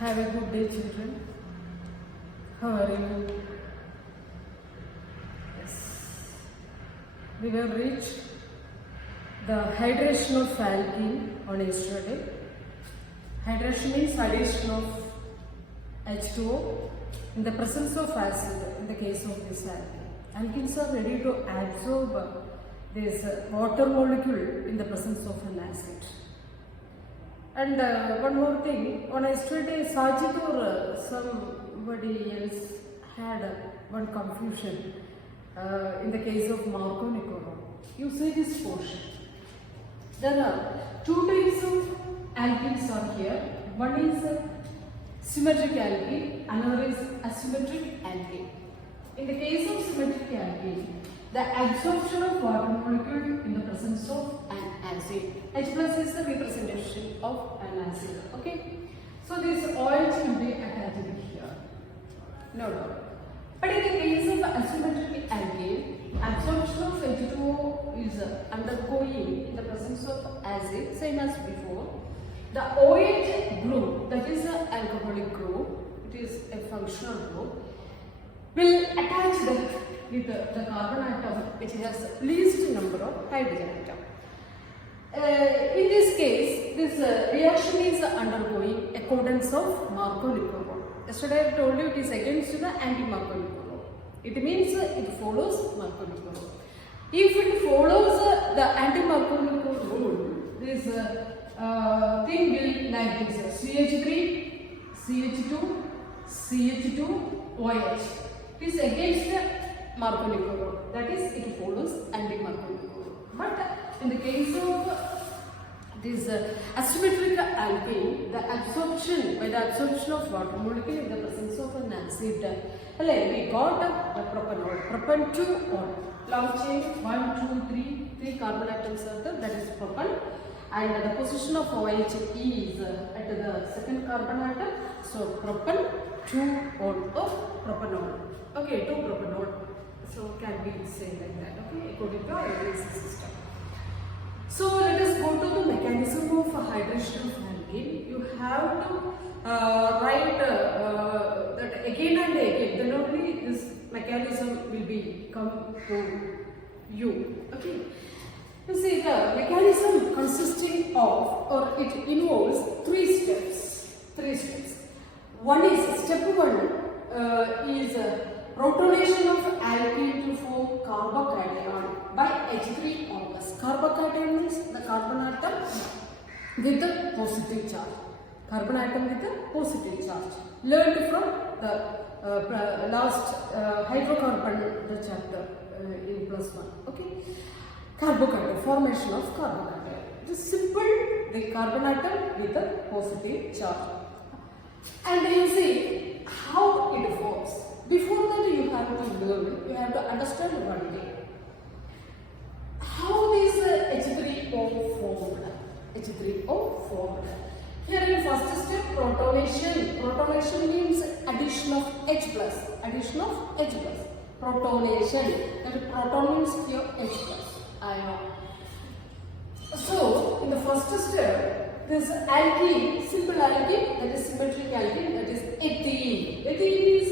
Have a good day, children. How are you? Yes. We have reached the hydration of alkene on yesterday. Hydration means addition of H2O in the presence of acid in the case of this alkene. Alkenes are ready to absorb this water molecule in the presence of an acid. And one more thing, on yesterday Sajid or somebody else had one confusion in the case of Markovnikov. You see this portion. There are two types of alkenes are here. One is symmetric alkene, another is asymmetric alkene. In the case of symmetric alkene, the absorption of water molecule in the presence of an acid. H plus is the representation of an acid. Okay. So this OH will be attached here. No doubt. But in the case of asymmetric alkene, absorption of H2O is undergoing in the presence of acid, same as before. The OH group, that is an alcoholic group, it is a functional group, will attach with the carbon atom which has least number of hydrogen atom. In this case, this reaction is undergoing accordance of Markovnikov law. Yesterday I told you it is against the anti-Markovnikov law. It means it follows Markovnikov law. If it follows the anti-Markovnikov rule, this thing will like this: CH3, CH2, CH2, OH. It is against the Markovnikov law. That is, it follows anti-Markovnikov law. But in the case of this asymmetric alkene, the absorption of water molecule in the presence of an acid, we got the propanol, propan 2 on long chain 1, 2, 3 carbon atoms are there, that is propan, and the position of OH is at the second carbon atom, so propan 2 on of propanol. Okay, 2 propanol. So can be said like that, okay, according to our analysis system. So let us go to the mechanism of hydration of alkene. You have to write that again and again, then only this mechanism will be come to you. Okay. You see, the mechanism consisting of, or it involves three steps. One is, step 1 is protonation of alkene to form carbocation by H3 O+. Carbocation means the carbon atom with the positive charge. Carbon atom with the positive charge. Learned from the last hydrocarbon the chapter in +1. Okay. Carbocation, formation of carbocation. It is simple, the carbon atom with the positive charge. And you see how it forms. Before that you have to learn, you have to understand one thing. How is H3O formed? H3O formed. Here in first step, protonation. Protonation means addition of H plus. Addition of H plus. Protonation. That proton means here H plus ion. So in the first step, this alkene, simple alkene, that is symmetric alkene, that is ethene. Ethene is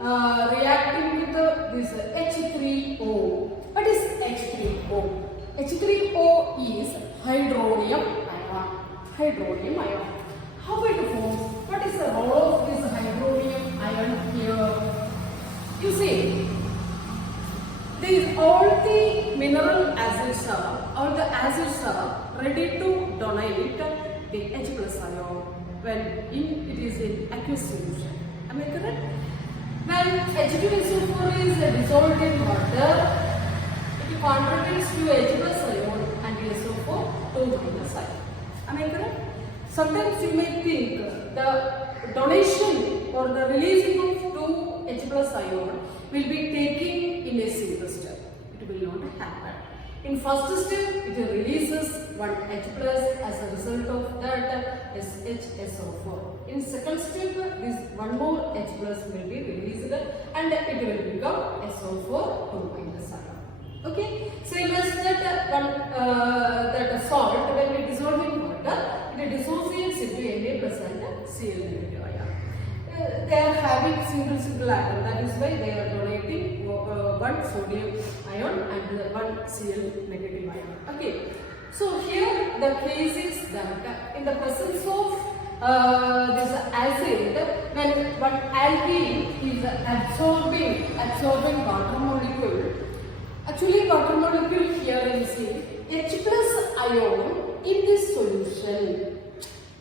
reacting with this H3O. What is H3O? H3O is hydronium ion. Hydronium ion. How it forms? What is the role of this hydronium ion here? You see, all the mineral acids are ready to donate the H plus ion when it is in aqueous solution. Am I correct? When H2SO4 is dissolved in water, it contributes to H plus ion and SO4 2 ion. Am I correct? Sometimes you may think the donation or the releasing of 2 H plus ion will be taking in a single step. It will not happen. In first step, it releases 1 H plus as a result of that SHSO4. In second step, this one more H plus will be released and it will become SO4 2 minus ion. Okay, same as that that salt when we dissolve in water, it dissociates into Na plus and Cl negative ion. they are having single atom. That is why they are donating one sodium ion and one Cl negative ion. Okay. So here the case is that in the presence of this acid, when one alkene is absorbing water molecule, actually water molecule here is H plus ion in this solution.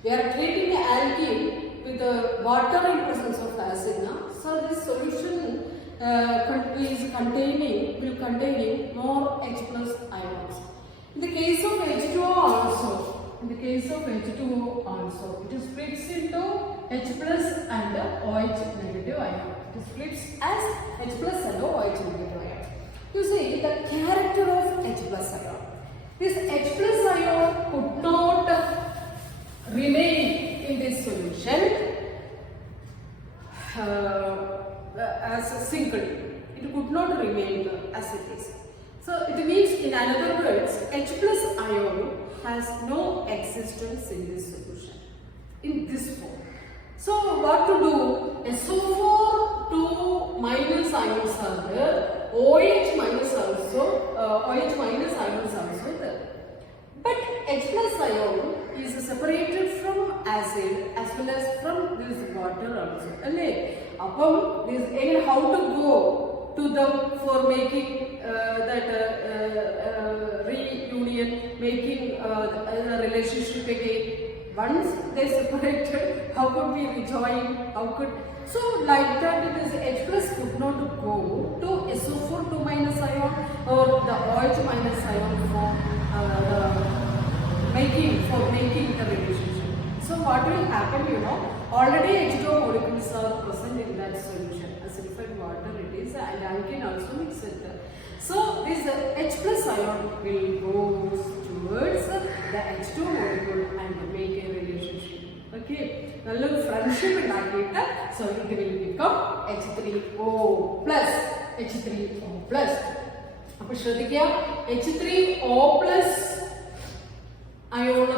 We are treating the alkene with the water in presence of acid now. So this solution will containing more H plus ions. In the case of H2O also, it splits into H plus and OH negative ion. It splits as H plus and OH negative ion. You see the character of H plus ion. This H plus ion could not remain in this solution as a single. It could not remain as it is. So it means, in other words, H plus ion has no existence in this solution, in this form. So what to do? SO4 2 minus ions are there, OH minus ions also there. But H plus ion is separated from acid as well as from this water also. Again, how to go to them for making reunion, making a relationship again? Once they separated, how could we rejoin? So like that, it is H plus could not go to SO4 2 minus ion or the OH minus ion for making the relationship. So what will happen, already H2O molecules are present in that solution. Acidified water it is, and alkene also mixed with that. So this H plus ion will go towards the H2 molecule and make a relationship. Okay, now look, friendship in that, so it will become H3O plus. H3O plus. H3O plus ion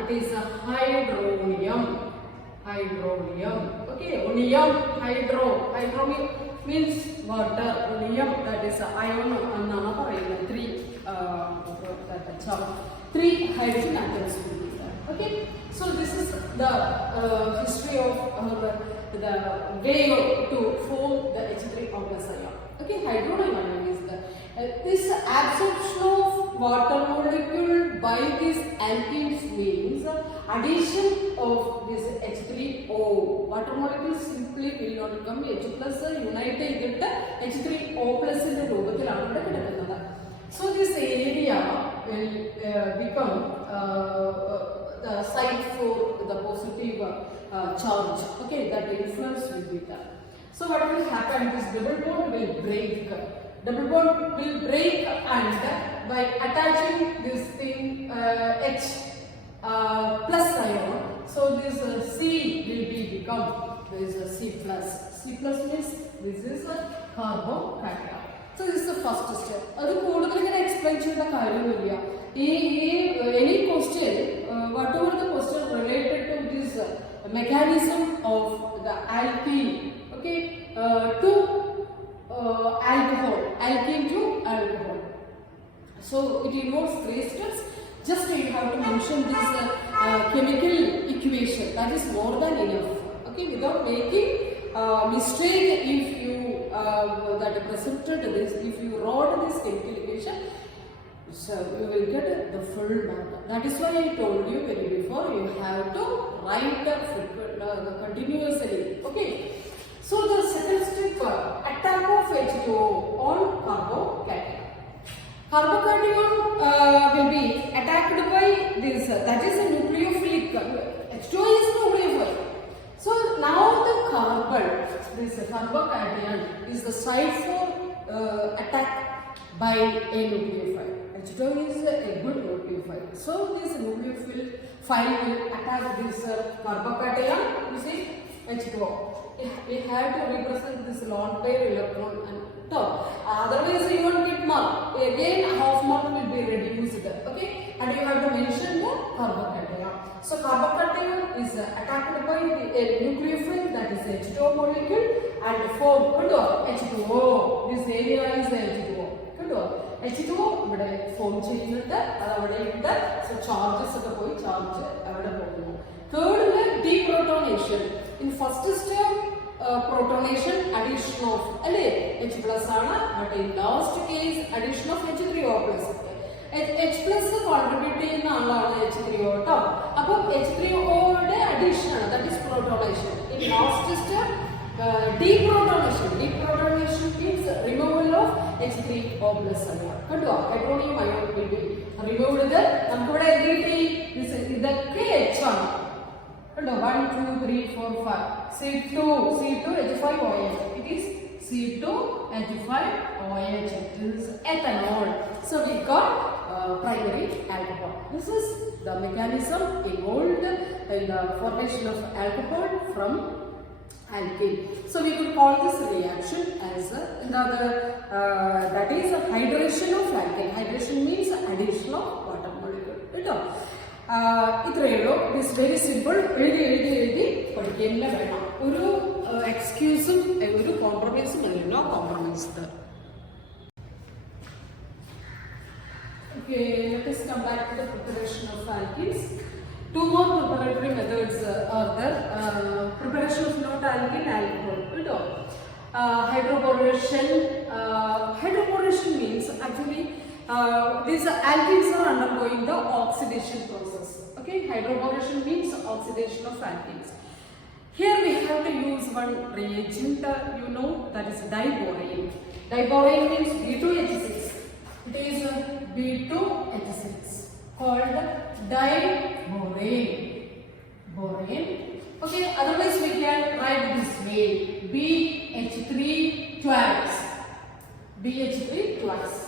it is a hydronium. Okay, onium, hydro means water, onium, that is ion, three hydrogen atoms will be there. Okay, so this is the history of the way to form the H3O plus ion. Okay, hydronium ion is the this absorption of water molecule by these alkenes means addition of this H3O. Water molecules simply will not come. H plus unite H3O plus in the room. So this area will become the site for the positive charge. Okay, that influence will be there. So what will happen? This double bond will break. Double bond will break, and by attaching this thing H plus ion, so this C will become this C plus. C plus means this is a carbocation. So this is the first step. That is explain any question, whatever the question related to this mechanism of the alkene, okay, to alcohol, alkene to alcohol. So it involves 3 steps. Just you have to mention this chemical equation. That is more than enough. Okay, without making mistake, if you that presented this, if you wrote this chemical equation, so you will get the full mark. That is why I told you very before, you have to write continuously. Okay. So the second step, attack of H2O on carbocation. Carbocation will be attacked by this, that is a nucleophilic. H2O is nucleophile. So now the carbon, this carbocation is the site for attack by a nucleophile. H2O is a good nucleophile. So this nucleophile will attack this carbocation, you see, H2O. We have to represent this lone pair electron and top. Otherwise, you won't get mark. Again, half mark will be reduced. Okay, and you have to mention the carbocation. So carbocation is attacked by a nucleophile, that is H2O molecule, and form H2O. This area is H2O. H2O ഇവിടെ form ചെയ്യുന്നുണ്ട്, അത് അവിടെ ഉണ്ട്. So charges ഒക്കെ പോയി charge അവിടെ പോകുന്നു. തേർഡില് deprotonation. In first step protonation, addition of H plus ആണ്, but in last case addition of H3O plus. H plus contribute ചെയ്യുന്ന ആളാണ് H3O ട്ടോ. അപ്പോൾ H3O യുടെ addition ആണ്, that is protonation. In last step deprotonation. Deprotonation means removal of H3O plus ആണ്. കണ്ടോ, hydronium ion will be removed. നമുക്കിവിടെ ഇതൊക്കെ H ആണ്. 1, 2, 3, 4, 5. C2H5OH. It is C2H5OH. It is ethanol. So we got primary alcohol. This is the mechanism involved in the formation of alcohol from alkane. So we could call this reaction as another that is a hydration of alkane. Hydration means addition of water molecule. ഇത്രയേ ഉള്ളൂ. It is very simple. എഴുതി പഠിക്കേണ്ട വേണം. ഒരു എക്സ്ക്യൂസും ഒരു കോംപ്രമൈസും ഇല്ല. No compromise. Okay, let us come back to the preparation of alkenes. Two more preparatory methods are there. Preparation of not alkene alcohol. Hydroboration. Hydroboration means actually these alkenes are undergoing the oxidation process. Okay, hydroboration means oxidation of alkenes. Here we have to use one reagent, that is diborane. Diborane means B2H6. It is B2H6 called diborane. Borane. Okay, otherwise we can write this way: BH3 twice. BH3 twice.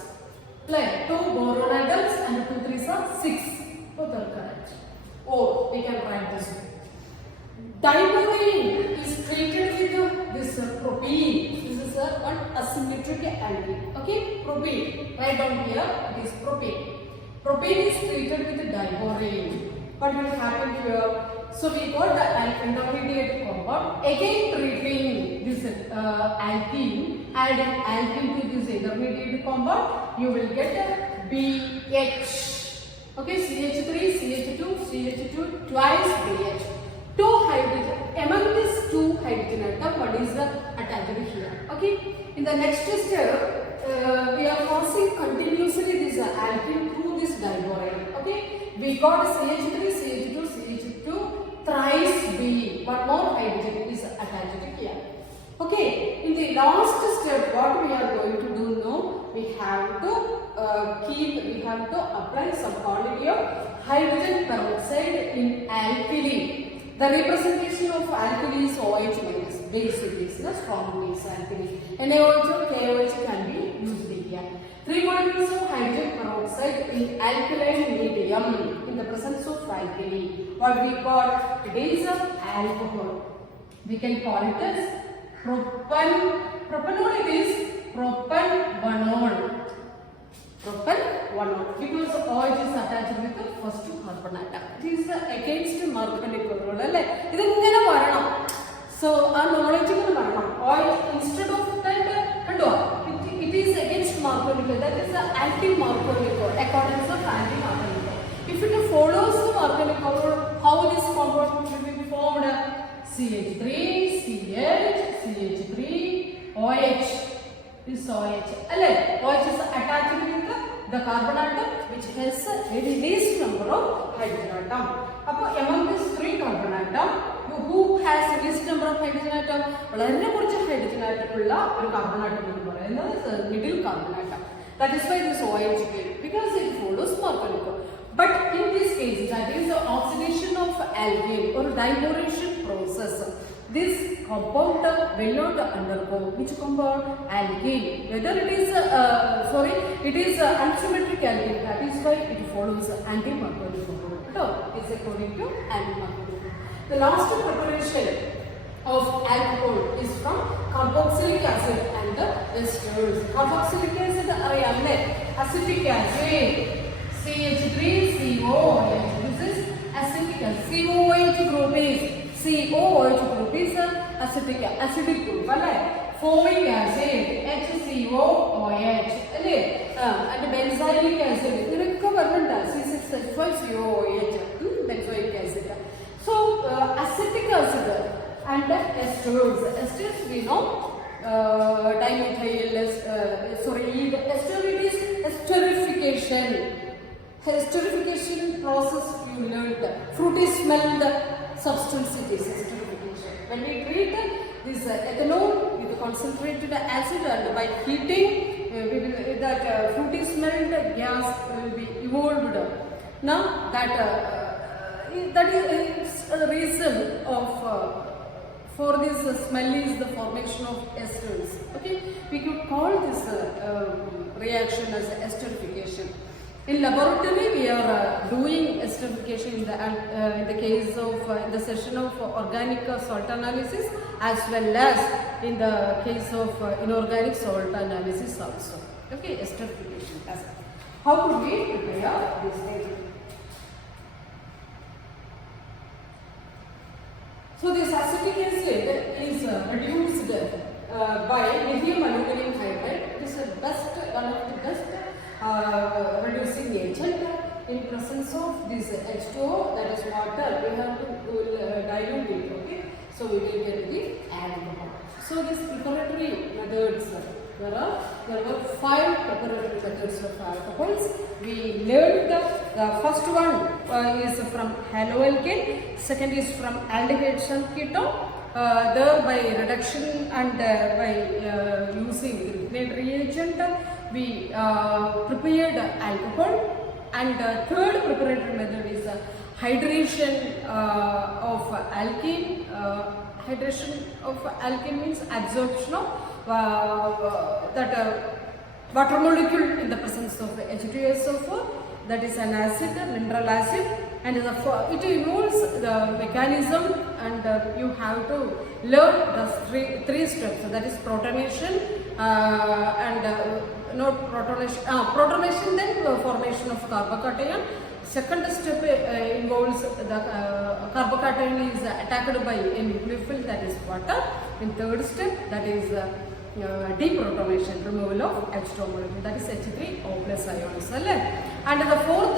Like 2 boron atoms and 2 3s are 6. Both are correct. Or we can write this way. Diborane is treated with this propene. This is one asymmetric alkene. Okay, propene. Write down here. It is propane. Propane is treated with diborane. What will happen here? So we got the intermediate compound. Again treating this alkene, adding alkene to this intermediate compound, you will get BH. Okay, CH3, CH2, CH2 twice BH. 2 hydrogen. Among these 2 hydrogen atom, one is attached here. Okay. In the next step, we are passing continuously this alkene through this diborane. Okay. We got CH3, CH2, CH2 thrice B. One more hydrogen is attached here. Okay. In the last step, what we are going to do now? We have to apply some quantity of hydrogen peroxide in alkali. The representation of alkali is OH minus. Basic is the strong base alkali. NaOH or KOH can be used here. 3 molecules of hydrogen peroxide in alkaline medium in the presence of alkali. What we call it is alcohol. We can call it as propanol. It is propanol. Propanol because OH is attached with the first carbon atom. It is against Marconi rule. This is so our knowledge is instead of that it is against Marconi. That is the anti-Marconi accordance of anti-Marconi. If it follows the Marconi rule, how this compound will be formed? CH3, CH, CH3, OH. This OH. OH is attached with the carbon atom, which has a very least number of hydrogen atom. Among these 3 carbon atom, who has the least number of hydrogen atom? Hydrogen atom carbon atom is the middle carbon atom. That is why this OH came, because it follows Marconi. But in this case, that is the oxidation of alkane or diboration process. This compound will not undergo which compound? Alkane. Whether it is it is unsymmetric alkane. That is why it follows anti-Marconi compound. It is according to anti-Marconi. The last preparation of alcohol is from carboxylic acid and the esters. Carboxylic acid acetic acid CH3COOH. This is Acetic acid. COOH group is acidic group. Formic acid HCOOH. And benzoic acid. C6H5COOH. Benzoic acid. So acetic acid and esters. Esters we know. Dimethyl, ester it is esterification. Esterification process you learned. Fruity smelled substance it is esterification. When we treat this ethanol with concentrated acid and by heating, that fruity smelled gas will be evolved. Now that is a reason of for this smell is the formation of esters. Okay, we could call this reaction as esterification. In laboratory, we are doing esterification in the case of in the session of organic salt analysis as well as in the case of inorganic salt analysis also. Okay, esterification. How could we prepare this thing? So this acetic acid is reduced by lithium aluminum hydride. This is the best, one of the best reducing agent. In presence of this H2O, that is water, we have to dilute it. Okay, so we will get the alcohol. So these preparatory methods, there were 5 preparatory methods of alcohols. We learned the first one is from haloalkane, second is from aldehyde ketone. There by reduction and by using Grignard reagent, we prepared alcohol. And third preparatory method is hydration of alkene. Hydration of alkene means absorption of that water molecule in the presence of H2SO4, that is an acid, mineral acid, and it involves the mechanism, and you have to learn the three steps, that is protonation and not protonation, protonation, then formation of carbocation. Second step involves the carbocation is attacked by a nucleophile, that is water. In third step, that is deprotonation, removal of H2O molecule, that is H3O plus ions. And the fourth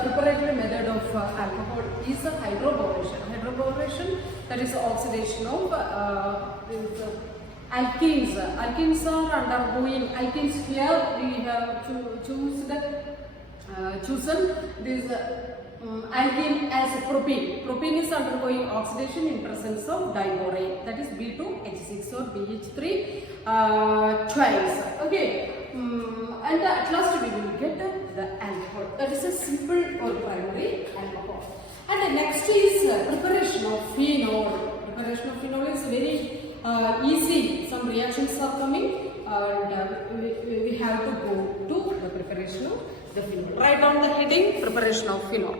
preparatory method of alcohol is hydroboration. Hydroboration, that is oxidation of alkenes. Alkenes are undergoing, alkenes here we have chosen this alkene as propene. Propene is undergoing oxidation in presence of diborane, that is B2H6 or BH3 twice. Okay, and at last we will get the alcohol. That is a simple or primary alcohol. And the next is preparation of phenol. Preparation of phenol is very easy. Some reactions are coming, and we have to go to the preparation of the phenol. Write down the heading: preparation of phenol.